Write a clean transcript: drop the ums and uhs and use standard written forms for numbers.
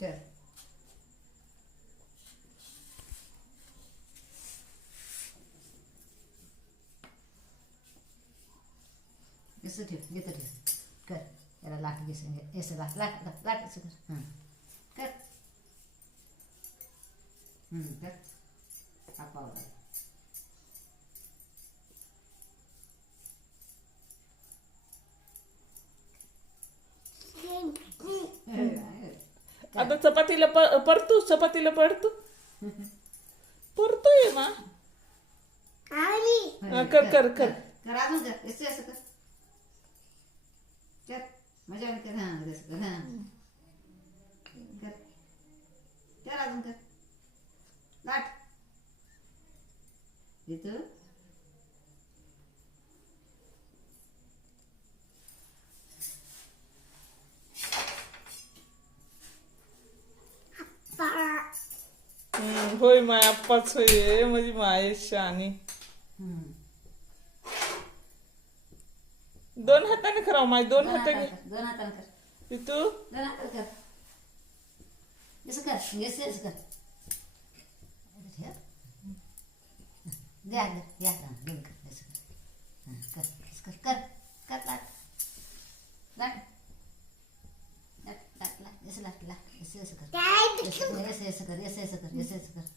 तर असं ठेव, घेतं ठेव. कर याला लाट घेसून घे. असं लाट लाट लाट लाट असं कर. कर. कर. हा पावडर. आता चपातीला परतू, चपातीला पडतो परतोय मा. कर कर कर. कर अजून कर. असं असं कर. कर मजा कर. हां असं कर. हां कर. कर अजून कर. लाट इथं. होय माय आप्पाच होय म्हणजे माय शानी. दोन हाताने कराव माय. दोन हाताने. दोन हाताने कर. तू दोन हाताने कर. असं कर. असं कर. द्या द्या दोन कर. असं कर. कर कर कर. लाट लाट लाट लाट लाट. असं लाट लाट. असं असं कर. असं कर. असं कर. असं कर. असं कर.